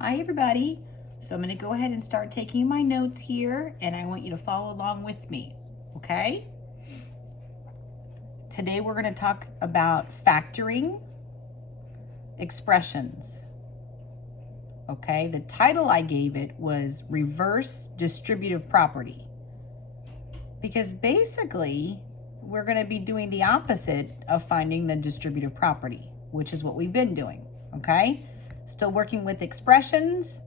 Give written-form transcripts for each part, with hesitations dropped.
Hi everybody. So I'm going to go ahead and start taking my notes here, and I want you to follow along with me, okay? Today we're going to talk about factoring expressions, okay? The title I gave it was Reverse Distributive Property, because basically we're going to be doing the opposite of finding the distributive property, which is what we've been doing, okay? Still working with expressions.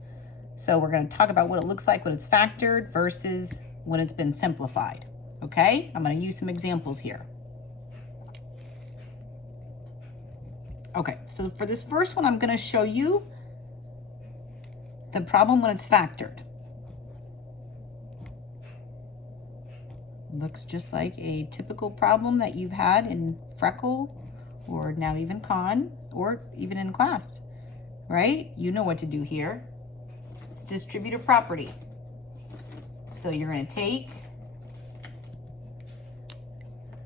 So we're going to talk about what it looks like when it's factored versus when it's been simplified. Okay, I'm going to use some examples here. Okay, so for this first one, I'm going to show you the problem when it's factored. Looks just like a typical problem that you've had in Freckle, or now even Con, or even in class, right? You know what to do here. It's distributive property. So you're going to take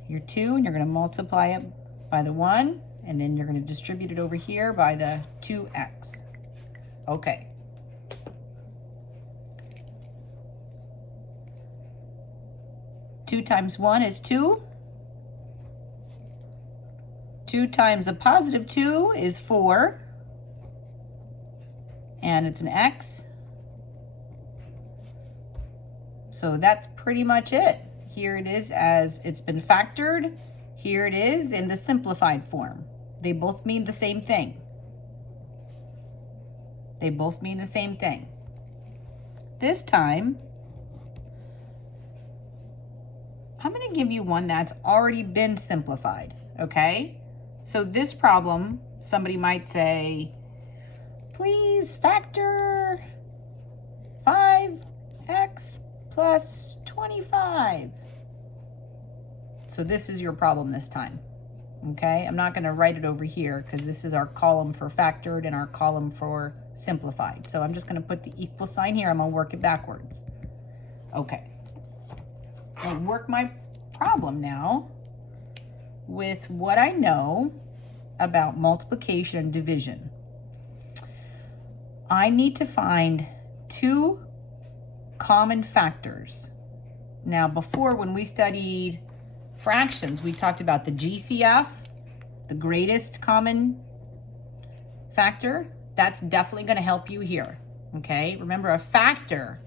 your 2 and you're going to multiply it by the 1, and then you're going to distribute it over here by the 2x. Okay. Two times 1 is 2. 2 times a positive 2 is 4. And it's an x. So that's pretty much it. Here it is as it's been factored. Here it is in the simplified form. They both mean the same thing. They both mean the same thing. This time, I'm going to give you one that's already been simplified, okay? So this problem, somebody might say, please factor 5x plus 25. So this is your problem this time, okay? I'm not going to write it over here because this is our column for factored and our column for simplified. So I'm just going to put the equal sign here. I'm going to work it backwards. Okay. I work my problem now with what I know about multiplication and division. I need to find 2 common factors. Now, before, when we studied fractions, we talked about the GCF, the greatest common factor. That's definitely going to help you here, okay? Remember, a factor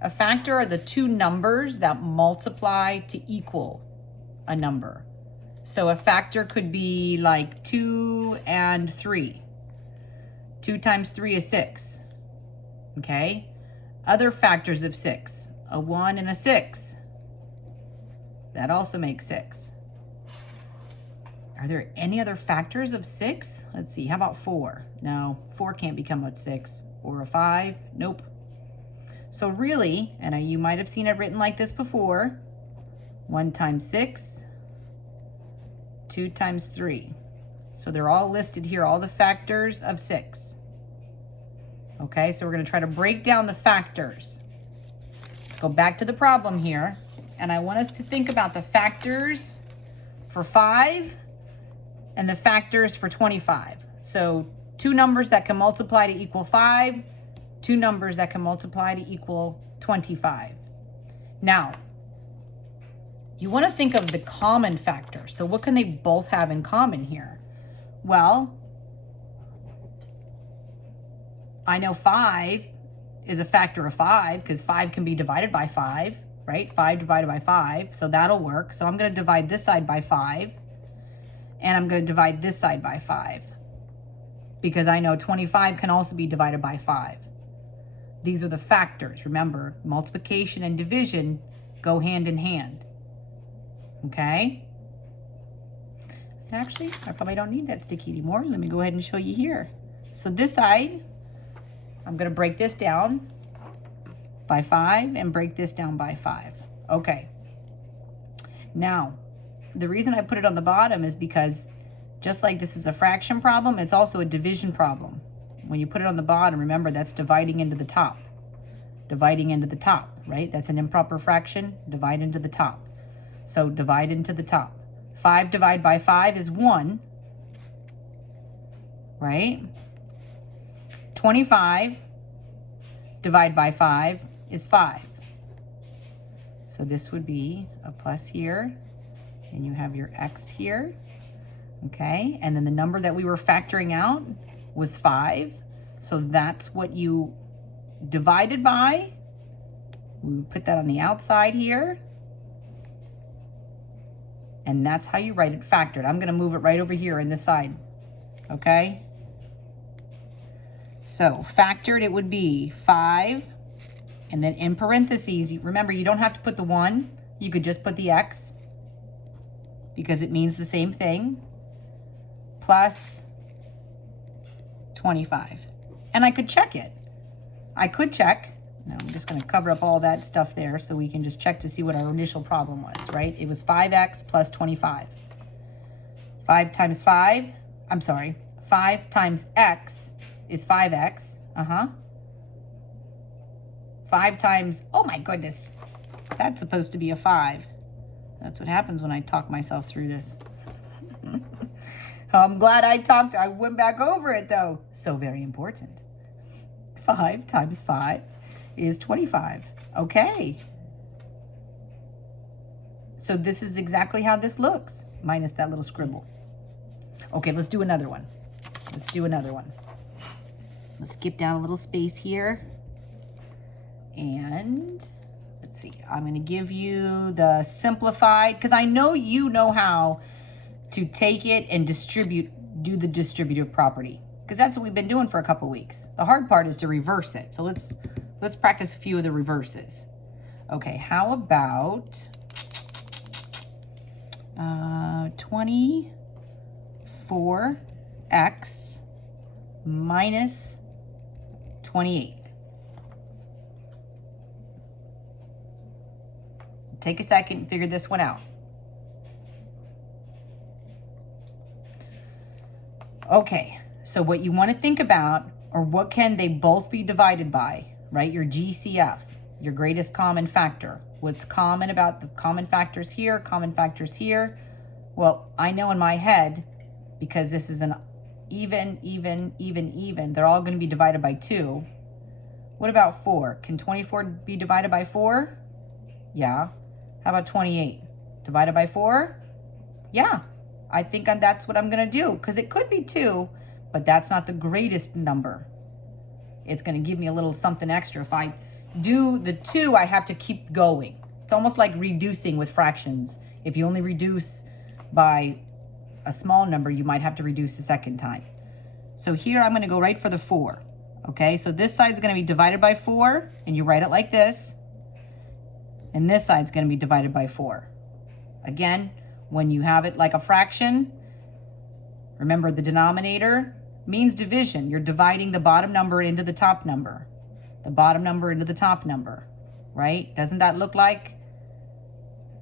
are the 2 numbers that multiply to equal a number. So a factor could be like 2 and 3. 2 times 3 is 6, okay? Other factors of 6, a 1 and a 6. That also makes 6. Are there any other factors of 6? Let's see, how about 4? No, 4 can't become a 6. Or a 5? Nope. So really, and you might have seen it written like this before, 1 times 6, 2 times 3. So they're all listed here, all the factors of 6. Okay, so we're going to try to break down the factors. Let's go back to the problem here. And I want us to think about the factors for 5 and the factors for 25. So 2 numbers that can multiply to equal 5, 2 numbers that can multiply to equal 25. Now, you want to think of the common factor. So what can they both have in common here? Well, I know 5 is a factor of 5 because 5 can be divided by 5, right? 5 divided by 5, so that'll work. So I'm going to divide this side by 5, and I'm going to divide this side by 5 because I know 25 can also be divided by 5. These are the factors. Remember, multiplication and division go hand in hand, okay? Actually, I probably don't need that sticky anymore. Let me go ahead and show you here. So this side, I'm going to break this down by 5 and break this down by 5. Okay. Now, the reason I put it on the bottom is because just like this is a fraction problem, it's also a division problem. When you put it on the bottom, remember that's dividing into the top. Dividing into the top, right? That's an improper fraction. Divide into the top. So divide into the top. 5 divided by 5 is 1, right? 25 divided by 5 is 5. So this would be a plus here, and you have your x here, okay? And then the number that we were factoring out was 5. So that's what you divided by. We put that on the outside here. And that's how you write it factored. I'm gonna move it right over here in this side, okay? So factored, it would be 5, and then in parentheses, remember you don't have to put the 1, you could just put the x, because it means the same thing, plus 25. And I could check it. I could check. Now I'm just gonna cover up all that stuff there so we can just check to see what our initial problem was, right? It was 5x plus 25. 5 times 5, I'm sorry, 5 times x is 5x, 5 times, oh my goodness, that's supposed to be a 5. That's what happens when I talk myself through this. I'm glad I went back over it though. So very important. 5 times 5 is 25. Okay. So this is exactly how this looks, minus that little scribble. Okay, let's do another one. Let's do another one. Let's skip down a little space here. And let's see, I'm going to give you the simplified, because I know you know how to take it and do the distributive property, because that's what we've been doing for a couple weeks. The hard part is to reverse it. So let's practice a few of the reverses. Okay, how about 24x minus 28. Take a second and figure this one out. Okay, so what you want to think about, or what can they both be divided by, right? Your GCF, your greatest common factor. What's common about the common factors here, common factors here? Well, I know in my head, because this is an even, they're all going to be divided by 2. What about 4? Can 24 be divided by 4? Yeah. How about 28? Divided by 4? Yeah. I think that's what I'm going to do, because it could be 2, but that's not the greatest number. It's going to give me a little something extra. If I do the 2, I have to keep going. It's almost like reducing with fractions. If you only reduce by a small number, you might have to reduce the second time. So here I'm going to go right for the 4. Okay, so this side's going to be divided by 4, and you write it like this. And this side's going to be divided by 4. Again, when you have it like a fraction, remember the denominator means division. You're dividing the bottom number into the top number. The bottom number into the top number, right? Doesn't that look like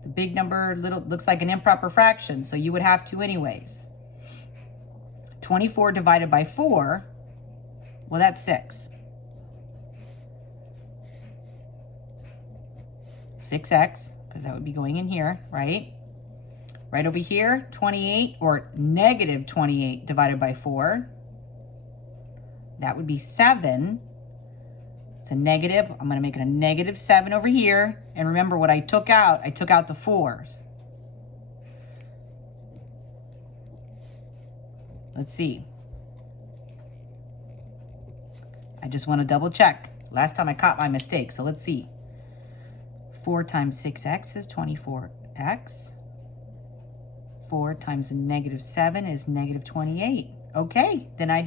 the big number looks like an improper fraction, so you would have to anyways. 24 divided by 4, well, that's 6. 6x, because that would be going in here, right? Right over here, 28 or negative 28 divided by 4. That would be 7. It's a negative. I'm going to make it a negative 7 over here. And remember what I took out the 4s. Let's see. I just want to double check. Last time I caught my mistake, so let's see. 4 times 6x is 24x. 4 times a negative 7 is negative 28. Okay, then I